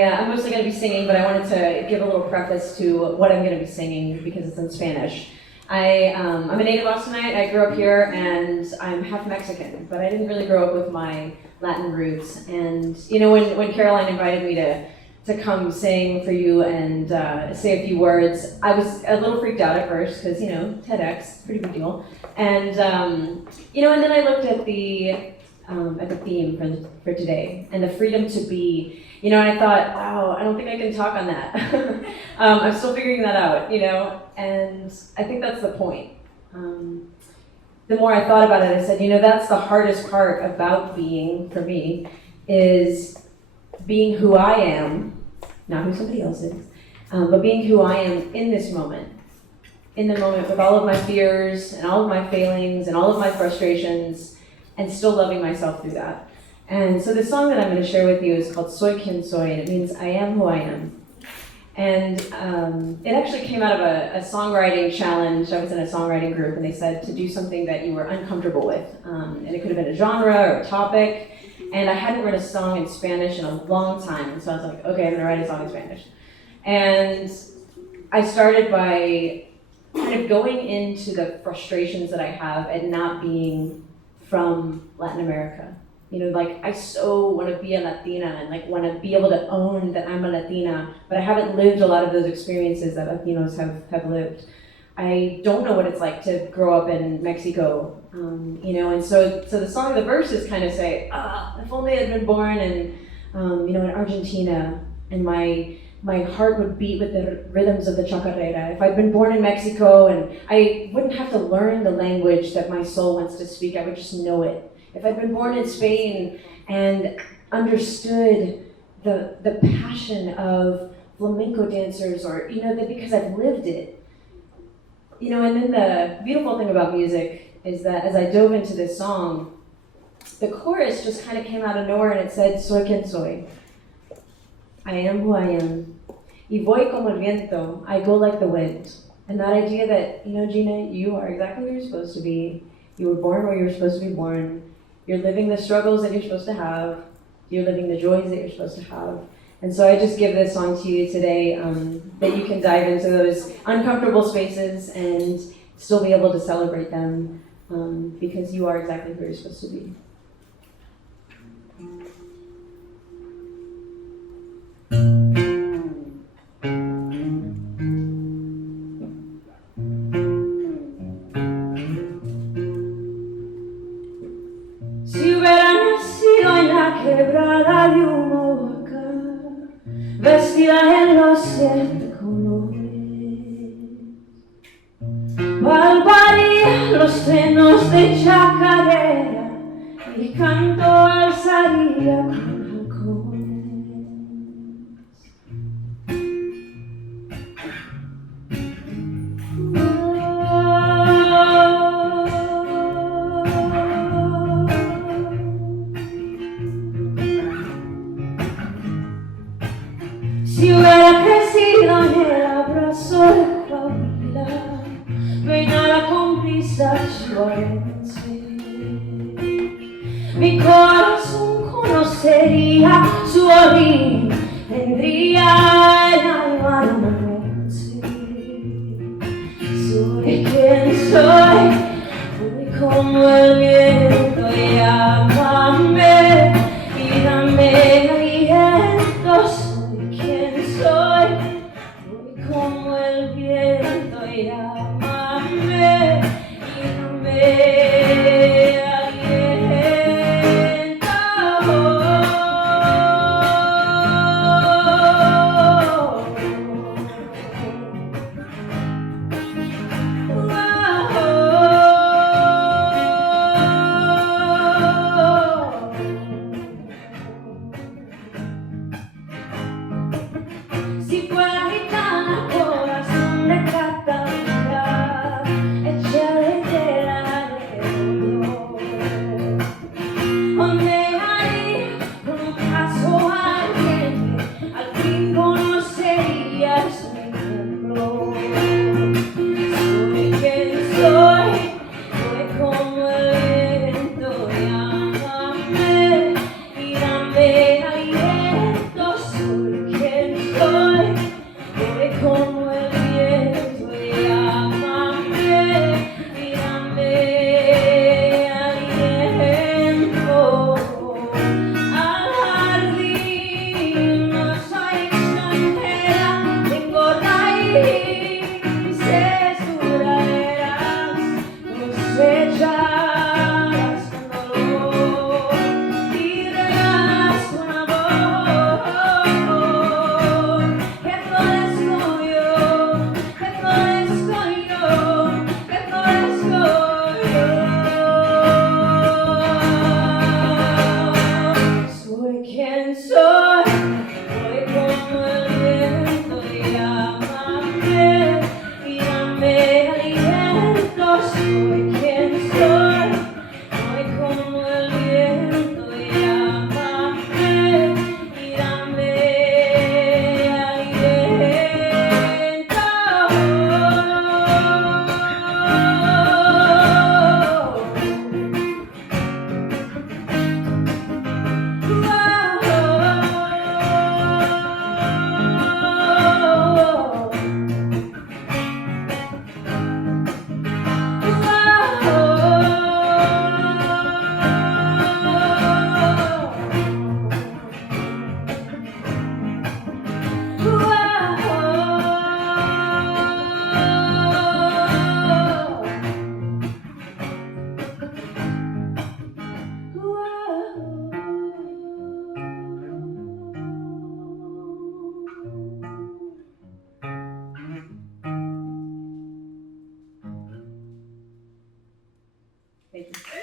I'm mostly going to be singing, but I wanted to give a little preface to what I'm going to be singing because it's in Spanish. I'm a native Austinite. I grew up here, and I'm half Mexican, but I didn't really grow up with my Latin roots. And you know, when Caroline invited me to come sing for you and say a few words, I was a little freaked out at first because, you know, TEDx, pretty big deal. And you know, and then I looked at the theme for today and the freedom to be. You know, and I thought, wow, I don't think I can talk on that. I'm still figuring that out, you know, and I think that's the point. The more I thought about it, I said, you know, that's the hardest part about being, for me, is being who I am, not who somebody else is, but being who I am in this moment. In the moment with all of my fears and all of my failings and all of my frustrations, and still loving myself through that. And so the song that I'm going to share with you is called Soy Quien Soy, and it means I am who I am. And it actually came out of a songwriting challenge. I was in a songwriting group, and they said to do something that you were uncomfortable with. And it could have been a genre or a topic. And I hadn't written a song in Spanish in a long time, and so I was like, okay, I'm going to write a song in Spanish. And I started by kind of going into the frustrations that I have at not being from Latin America. You know, like, I so want to be a Latina and like want to be able to own that I'm a Latina, but I haven't lived a lot of those experiences that Latinos have lived. I don't know what it's like to grow up in Mexico, you know, and so the song, the verses kind of say, if only I'd been born in, you know, in Argentina, and my heart would beat with the rhythms of the chacarera. If I'd been born in Mexico, and I wouldn't have to learn the language that my soul wants to speak, I would just know it. If I'd been born in Spain and understood the passion of flamenco dancers, or, you know, that because I've lived it. You know, and then the beautiful thing about music is that as I dove into this song, the chorus just kind of came out of nowhere, and it said, Soy quien soy. I am who I am. Y voy como el viento. I go like the wind. And that idea that, you know, Gina, you are exactly where you're supposed to be. You were born where you were supposed to be born. You're living the struggles that you're supposed to have. You're living the joys that you're supposed to have. And so I just give this song to you today, that you can dive into those uncomfortable spaces and still be able to celebrate them, because you are exactly where you're supposed to be. Si hubiera nacido en la quebrada de Humahuaca, vestida en los 7 colores, barbaría los senos de chacarera, mi canto alzaría con halcones. Si hubiera crecido en el abrazo de Coahuila, peinada con brisa chihuahuense, mi corazón conocería su origen, tendría el alma numense. Soy quien soy, voy como el viento, y llámame y dame aliento. Soy quien soy, voy como el viento, y llámame y dame aliento. Si fuera gitana, corazón de Cataluña, Thank you.